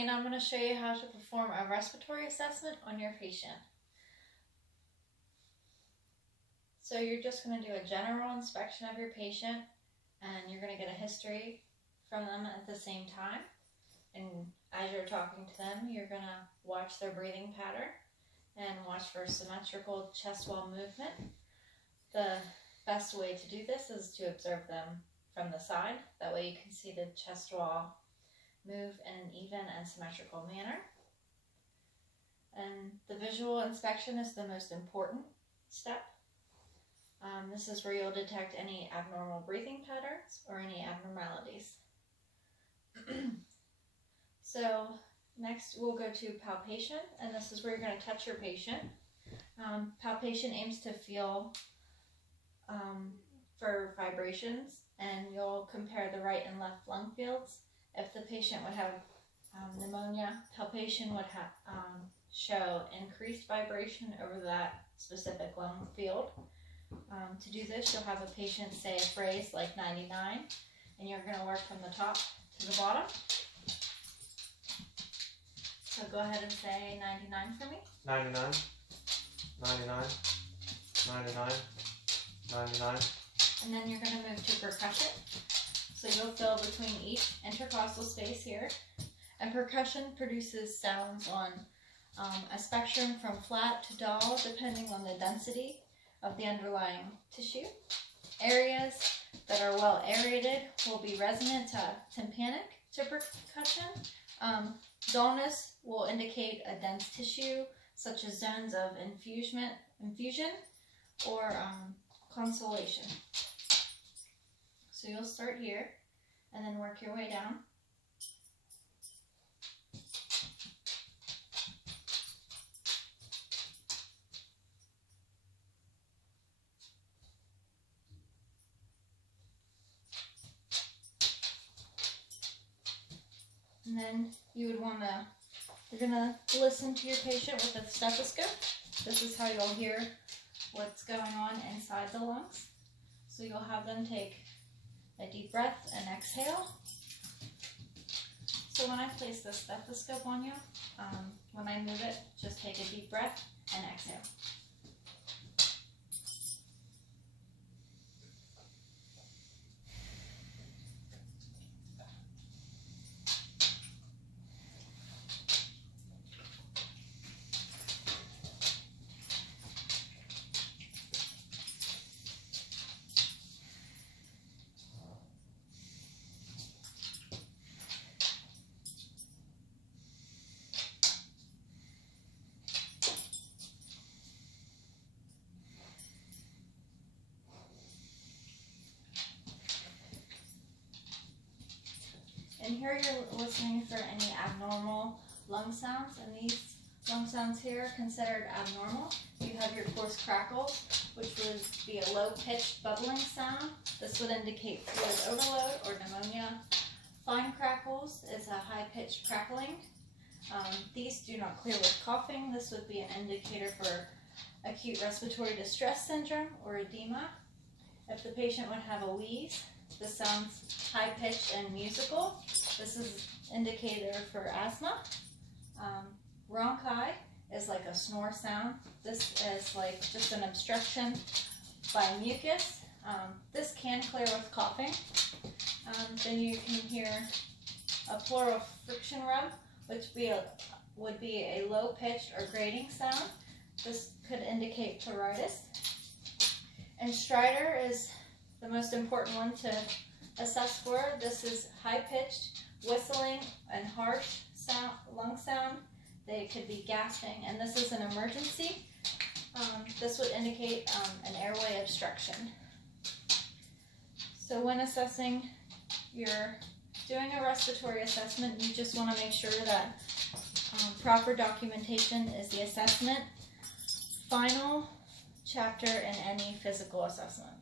and I'm going to show you how to perform a respiratory assessment on your patient. So you're just going to do a general inspection of your patient, and you're going to get a history from them at the same time. And as you're talking to them, you're going to watch their breathing pattern and watch for symmetrical chest wall movement. The best way to do this is to observe them from the side. That way you can see the chest wall move in an even and symmetrical manner. And the visual inspection is the most important step. This is where you'll detect any abnormal breathing patterns or any abnormalities. So next we'll go to palpation, and this is where you're going to touch your patient. Palpation aims to feel for vibrations, and you'll compare the right and left lung fields. If the patient would have pneumonia, palpation would show increased vibration over that specific lung field. To do this, you'll have a patient say a phrase like 99, and you're going to work from the top to the bottom. So go ahead and say 99 for me. 99, 99, 99, 99. And then you're going to move to percussion. So you'll fill between each intercostal space here. And percussion produces sounds on a spectrum from flat to dull, depending on the density of the underlying tissue. Areas that are well aerated will be resonant to tympanic to percussion. Dullness will indicate a dense tissue, such as zones of infusion or consolidation. So you'll start here and then work your way down. And then you're going to listen to your patient with a stethoscope. This is how you'll hear what's going on inside the lungs. So you'll have them take a deep breath and exhale. So when I place the stethoscope on you, when I move it, just take a deep breath and exhale. And here you're listening for any abnormal lung sounds, and these lung sounds here are considered abnormal. You have your coarse crackles, which would be a low-pitched bubbling sound. This would indicate fluid overload or pneumonia. Fine crackles is a high-pitched crackling. These do not clear with coughing. This would be an indicator for acute respiratory distress syndrome or edema. If the patient would have a wheeze, this sounds high-pitched and musical. This is an indicator for asthma. Bronchi is like a snore sound. This is like just an obstruction by mucus. This can clear with coughing. Then you can hear a pleural friction rub, which would be a low-pitched or grating sound. This could indicate pleuritis. And stridor is the most important one to assess for. This is high-pitched, whistling, and harsh lung sound. They could be gasping, and this is an emergency. This would indicate an airway obstruction. So when assessing, you're doing a respiratory assessment, you just want to make sure that proper documentation is the assessment final chapter in any physical assessment.